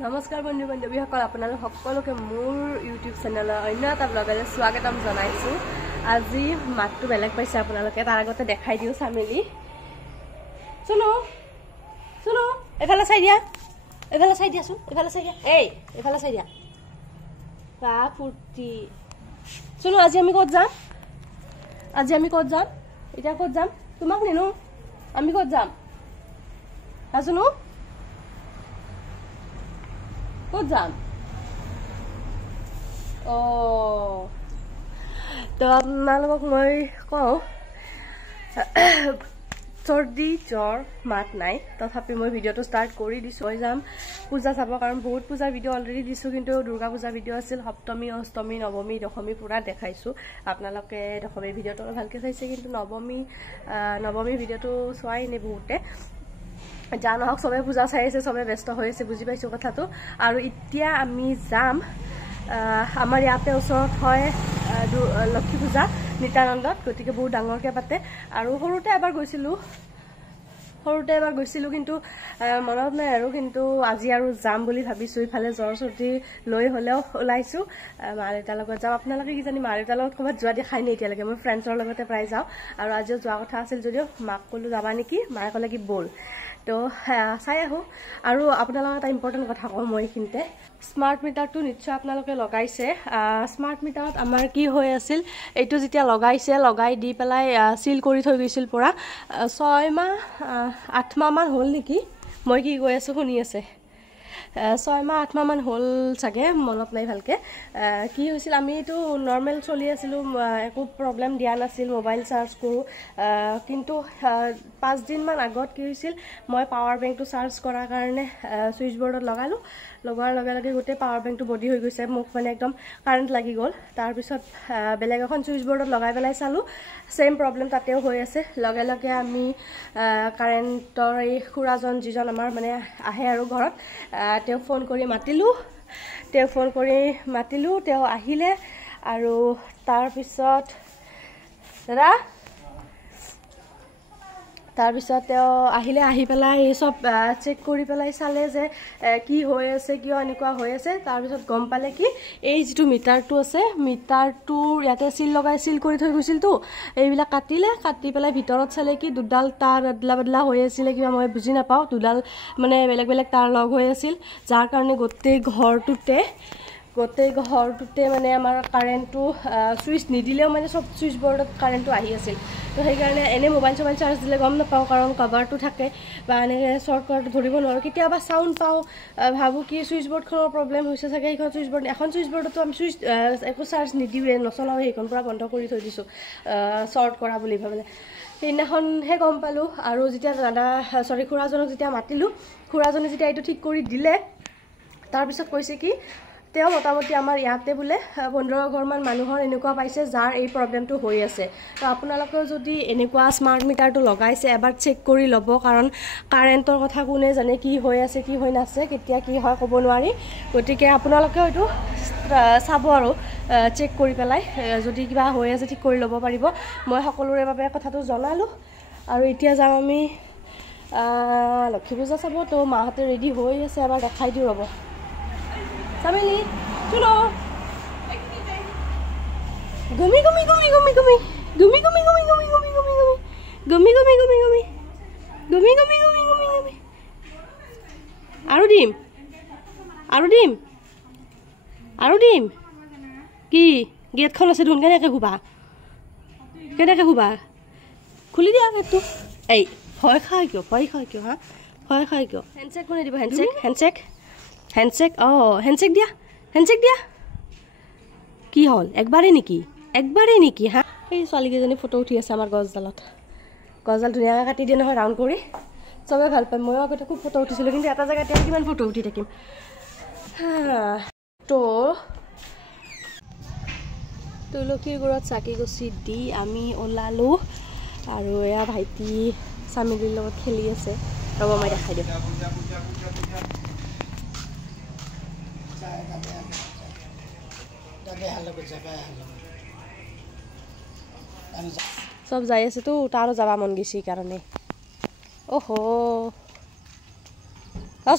নমস্কাৰ বন্ধু বান্ধৱীসকল আপোনালোক সকলোকে মোৰ ইউটিউব চেনেলৰ অন্য এটা ব্লগলৈ স্বাগতম জনাইছোঁ। আজি মাতটো বেলেগ পাইছে আপোনালোকে, তাৰ আগতে দেখাই দিওঁ চামেলি। চুনো চুনো এফালে চাই দিয়া, এফালে চাই দিয়াচোন, এফালে চাই দিয়া, এফালে চাই দিয়া। বা ফূৰ্তি চুনো, আজি আমি ক'ত যাম? আজি আমি ক'ত যাম? এতিয়া ক'ত যাম? তোমাক নিনো, আমি ক'ত যাম? চুনো ক'ত যাম? তো আপোনালোকক মই কওঁ, চৰ্দি জ্বৰ মাত নাই, তথাপি মই ভিডিঅ'টো ষ্টাৰ্ট কৰি দিছোঁ। মই যাম পূজা চাব, কাৰণ বহুত পূজাৰ ভিডিঅ' অলৰেডি দিছোঁ, কিন্তু দুৰ্গা পূজাৰ ভিডিঅ' আছিল সপ্তমী, অষ্টমী, নৱমী, দশমী পূৰা দেখাইছোঁ। আপোনালোকে দশমীৰ ভিডিঅ'টো অলপ ভালকৈ চাইছে, কিন্তু নৱমীৰ ভিডিঅ'টো চোৱাই নাই বহুতে। যা নহওক, চবে পূজা চাই আছে, চবে ব্যস্ত হৈ আছে, বুজি পাইছোঁ কথাটো। আৰু এতিয়া আমি যাম, আমাৰ ইয়াতে ওচৰত হয় লক্ষ্মী পূজা নিত্যানন্দত, গতিকে বহুত ডাঙৰকৈ পাতে। আৰু সৰুতে এবাৰ গৈছিলোঁ, কিন্তু মনত নাই আৰু। কিন্তু আজি আৰু যাম বুলি ভাবিছোঁ। ইফালে জ্বৰ চৰ্দি লৈ হ'লেও ওলাইছোঁ, মা দেউতাৰ লগত যাম। আপোনালোকে কিজানি মা দেউতাৰ লগত ক'ৰবাত যোৱা দেখাই নাই এতিয়ালৈকে। মই ফ্ৰেণ্ডছৰ লগতে প্ৰায় যাওঁ, আৰু আজিও যোৱা কথা আছিল যদিও মাক ক'লোঁ যাবা নেকি, মায়ে ক'লে কি ব'ল। তো চাই আহোঁ। আৰু আপোনালোকক এটা ইম্পৰ্টেণ্ট কথা কওঁ মই এইখিনিতে, স্মাৰ্ট মিটাৰটো নিশ্চয় আপোনালোকে লগাইছে। স্মাৰ্ট মিটাৰত আমাৰ কি হৈ আছিল, এইটো যেতিয়া লগাই দি পেলাই চিল কৰি থৈ গৈছিল পৰা 6 মাহ 8 মাহমান হ'ল নেকি, মই কি কৈ আছোঁ শুনি আছে। 6 মাহ 8 মাহমান হ'ল চাগে, মনত নাই ভালকৈ। কি হৈছিল, আমিতো নৰ্মেল চলি আছিলোঁ, একো প্ৰব্লেম দিয়া নাছিল, মোবাইল চাৰ্জ কৰোঁ। কিন্তু 5 দিনমান আগত কি হৈছিল, মই পাৱাৰ বেংকটো চাৰ্জ কৰাৰ কাৰণে ছুইচ বৰ্ডত লগোৱাৰ লগে লগে গোটেই পাৱাৰ বেংকটো বডি হৈ গৈছে। মোক মানে একদম কাৰেণ্ট লাগি গ'ল। তাৰপিছত বেলেগ এখন ছুইচ বৰ্ডত লগাই পেলাই চালোঁ, ছেইম প্ৰব্লেম তাতেও হৈ আছে। লগে লগে আমি কাৰেণ্টৰ এই খুৰাজন, যিজন আমাৰ মানে আহে আৰু ঘৰত, তেওঁক ফোন কৰি মাতিলোঁ। তেওঁ আহিলে, আৰু তাৰপিছত তেওঁ আহি পেলাই চব চেক কৰি পেলাই চালে যে কি হৈ আছে, কিয় এনেকুৱা হৈ আছে। তাৰপিছত গম পালে কি, এই যিটো মিটাৰটো আছে, মিটাৰটোৰ ইয়াতে চিল কৰি থৈ গৈছিলতো, এইবিলাক কাটি পেলাই ভিতৰত চালে কি, দুডাল তার বদলা হৈ আছিলে, কিবা মই বুজি নাপাওঁ, দুডাল মানে বেলেগ তার লগ হৈ আছিল, যাৰ কাৰণে গোটেই ঘৰটোতে মানে আমাৰ কাৰেণ্টটো ছুইচ নিদিলেও মানে চব ছুইচ বৰ্ডত কাৰেণ্টটো আহি আছিল। তো সেইকাৰণে এনেই মোবাইল চাৰ্জ দিলে গম নাপাওঁ, কাৰণ কভাৰটো থাকে, বা এনেকৈ শ্বৰ্ট কৰাটো ধৰিব নোৱাৰোঁ। কেতিয়াবা চাউণ্ড পাওঁ, ভাবোঁ কি ছুইচ বৰ্ডখনৰ প্ৰব্লেম হৈছে চাগে। এখন ছুইচ বৰ্ডতো আমি একো চাৰ্জ নিদিওঁৱে, নচলাওঁ, সেইখন পূৰা বন্ধ কৰি থৈ দিছোঁ শ্বৰ্ট কৰা বুলি ভাবিলে। সেইদিনাখনহে গম পালোঁ। আৰু যেতিয়া খুৰাজনক যেতিয়া মাতিলোঁ, খুৰাজনে যেতিয়া এইটো ঠিক কৰি দিলে, তাৰপিছত কৈছে কি, তেওঁ মোটামুটি আমাৰ ইয়াতে বোলে 15 ঘৰমান মানুহৰ এনেকুৱা পাইছে যাৰ এই প্ৰব্লেমটো হৈ আছে। তো আপোনালোকেও যদি এনেকুৱা স্মাৰ্ট মিটাৰটো লগাইছে, এবাৰ চেক কৰি ল'ব, কাৰণ কাৰেণ্টৰ কথা কোনে জানে, কি হৈ আছে কি হৈ নাছে, কেতিয়া কি হয় ক'ব নোৱাৰি। গতিকে আপোনালোকেও এইটো চাব, আৰু চেক কৰি পেলাই যদি কিবা হৈ আছে ঠিক কৰি ল'ব পাৰিব। মই সকলোৰে বাবে কথাটো জনালোঁ। আৰু এতিয়া যাম আমি লক্ষ্মী পূজা চাব। তো মাহঁতে ৰেডি হৈ আছে, এবাৰ দেখাই দিওঁ ৰ'ব। চামেলি চুনো, গুমি আৰু দিম কি, গেটখন আছে দেখোন, কেনেকৈ শুবা? খুলি দিয়া গেটটো। ভয় খাই কিয় হা, ভয় খাই কিয়? হেণ্ডছেক কোনে দিব? হেণ্ডছেক হেণ্ডছেক দিয়া। কি হ'ল, একবাৰেই নেকি হা? এই ছোৱালীকেইজনী ফটো উঠি আছে আমাৰ গছডাল ধুনীয়াকৈ কাটি দিয়ে নহয়, ৰাউণ্ড কৰি, চবে ভাল পায়। ময়ো আগতে খুব ফটো উঠিছিলোঁ, কিন্তু এটা জেগাতে কিমান ফটো উঠি থাকিম। তো তুলসীৰ গুৰত চাকি গছি দি আমি ওলালোঁ, আৰু এয়া ভাইটি চামেলিৰ লগত খেলি আছে। ৰ'ব মই দেখাই দিওঁ। চব যাই আছেতো, তাৰো যাব মন গৈছে কাৰণে।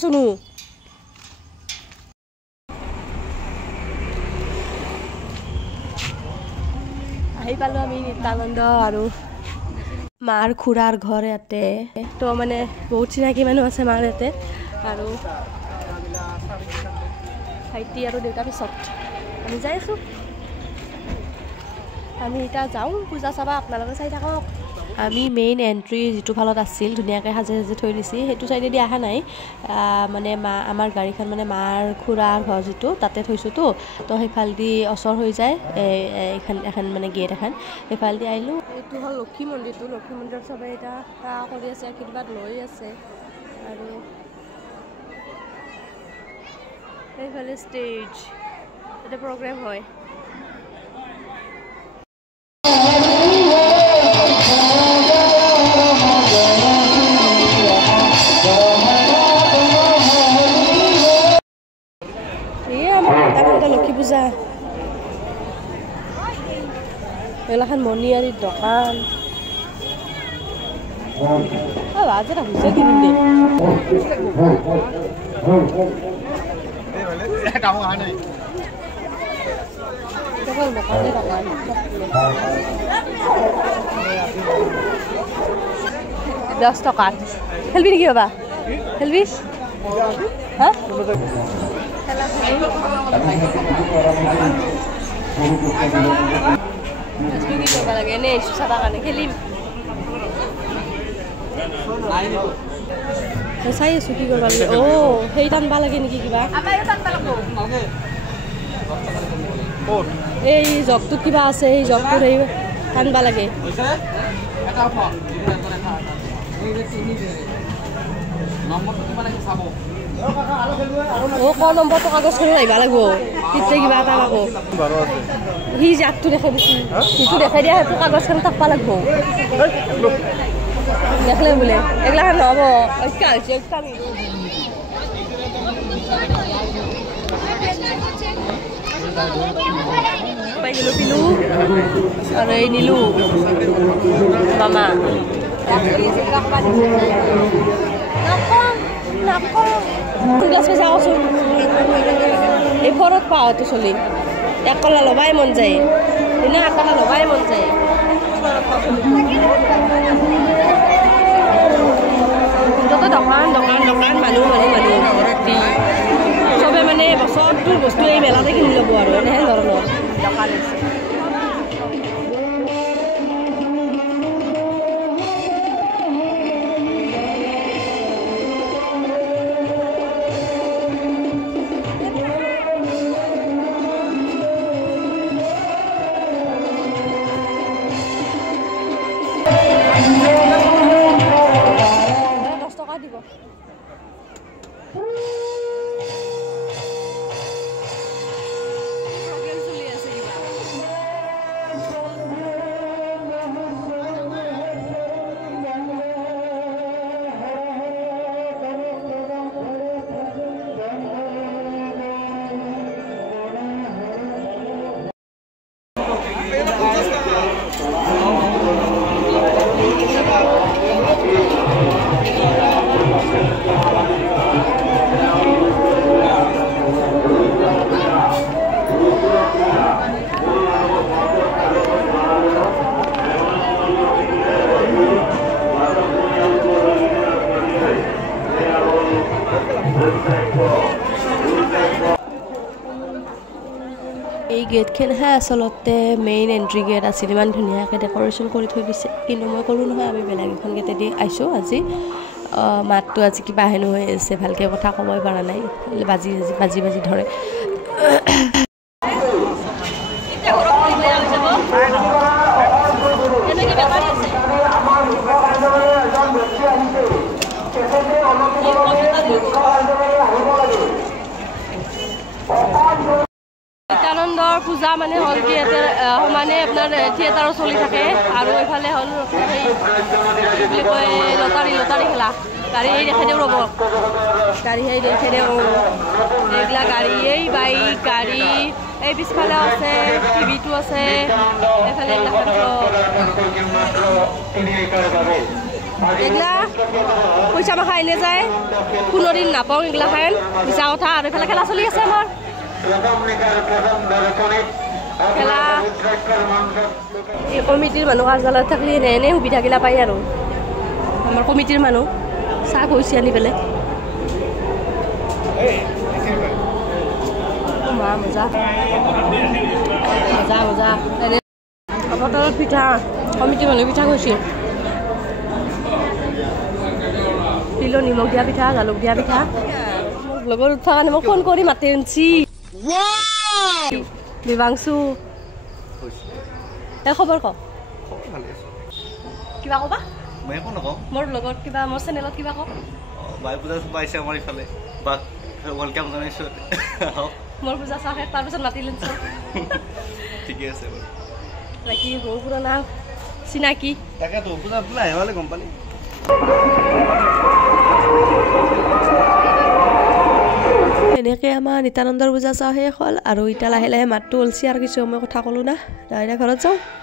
চুনু আহি পালোঁ আমি নিত্যানন্দ আৰু মাৰ খুৰাৰ ঘৰ ইয়াতে তো মানে বহুত চিনাকি মানুহ আছে মাৰ ইয়াতে আৰু ভাইটি আৰু দেউতাৰ পিছত আমি যাই আছোঁ আমি এতিয়া যাওঁ পূজা চাবা আপোনালোকে চাই থাকক আমি মেইন এণ্ট্ৰি যিটো ফালত আছিল ধুনীয়াকৈ সাজি থৈ দিছে সেইটো চাইডেদি অহা নাই মানে আমাৰ গাড়ীখন মানে মাৰ খুৰাৰ ঘৰ যিটো তাতে থৈছোঁতো তো সেইফালেদি ওচৰ হৈ যায় এখন মানে গেট এখন সেইফালেদি আহিলোঁ এইটো হ'ল লক্ষী মন্দিৰটো লক্ষী মন্দিৰত চবেই এতিয়া সেৱা কৰি আছে আশীৰ্বাদ লৈ আছে আৰু এইফালে ষ্টেজ তাতে প্ৰগ্ৰেম হয় লক্ষী পূজা এইগিলাখান মণিয়াৰীৰ দোকান আজি এটা হৈছে কিনিম দে দহ টকাত খেলবি নেকি বাবা খেলবি হা লাগে এনেই চাবা কাৰণে খেলিম চাই আছোঁ কি কৰিব লাগে সেই টানবা লাগে নেকি কিবা এই জগটোত কিবা আছে সেই জগটোত সেই টানবা লাগে ক নম্বৰটো কাগজ কৰি আহিব লাগিব তেতিয়া কিবা এটা পাব সি জাতটো দেখাই দিছিল সিটো দেখাই দিয়া সেইটো কাগজখন তাপব লাগিব দেখলে বোলে এইগিলাখান নহ'ব অত্যা হৈছে অত্যা পাইছিলো পিলো আৰু এই নিলো মামা গ্লাছ পইচা কচোন এই ঘৰত পাওঁতো চলি এক কলা ল'বাই মন যায় দিনা এক কলা ল'বাই মন যায় যত দোকান দোকান দোকান মানুহ মানুহ মানুহ ৰাতি চবে মানে বছৰটোৰ বস্তু এই মেলাতে কিনি ল'ব আৰু এনেহেন ধৰণৰ দোকান আছে এই গেটখনহে আচলতে মেইন এণ্ট্ৰি গেট আছিল ইমান ধুনীয়াকৈ ডেক'ৰেশ্যন কৰি থৈ দিছে কিন্তু মই ক'লোঁ নহয় আমি বেলেগ এখন গেটেদি আহিছোঁ আজি মাতটো আজি কিবা হেনো হৈ আছে ভালকৈ কথা ক'বই পৰা নাই বাজি বাজি বাজি ধৰে নিত্যানন্দৰ পূজা মানে হ'ল থিয়েটাৰ সমানে আপোনাৰ থিয়েটাৰো চলি থাকে আৰু এইফালে হ'ল কি বুলি কয় লটাৰী খেলা গাড়ী সেই দেখাই দিওঁ ৰ'ব গাড়ী সেই দেখাই দিওঁ এইবিলাক গাড়ী এই বাইক গাড়ী এই পিছফালে আছে টিভিটো আছে এইফালে এইগিলা পইচা মাখা এনে যায় কোনো দিন নাপাওঁ এইগিলাখান মিছা কথা আৰু এইফালে খেলা চলি আছে আমাৰ খেলা এই কমিটিৰ মানুহ কাৰ্যালয়ত থাকিলে এনে সুবিধাগিলা পায় আৰু আমাৰ কমিটিৰ মানুহ চাহ কৈছে আনি পেলাই মজা মজা মজা বতৰত পিঠা কমিটিৰ মানুহ পিঠা কৈছিল তিলো নিমখ দিয়া পিঠা জালুক দিয়া পিঠা ব্লগত উঠা কাৰণে মোক ফোন কৰি মাতি আনছি দিবাংশু এই খবৰ ক কিবা ক'বা মই একো নকওঁ মোৰ লগত কিবা মোৰ চেনেলত কিবা ক বাই পূজা পাইছে আমাৰ ইফালে বাক ৱেলকাম জনাইছোঁ মোৰ পূজা চাহ শেষ তাৰপিছত মাতি লৈছ ঠিকে আছে বাৰু বাকী বহু পুৰণা চিনাকি তাকেতো পূজা বোলে আহিবলৈ গম পালি এনেকৈ আমাৰ নিত্যানন্দৰ পূজা চাওঁ শেষ হ'ল আৰু এতিয়া লাহে লাহে মাতটো ওলছি আৰু কিছু সময় কথা ক'লোঁ না ডাইৰেক্ট ঘৰত যাওঁ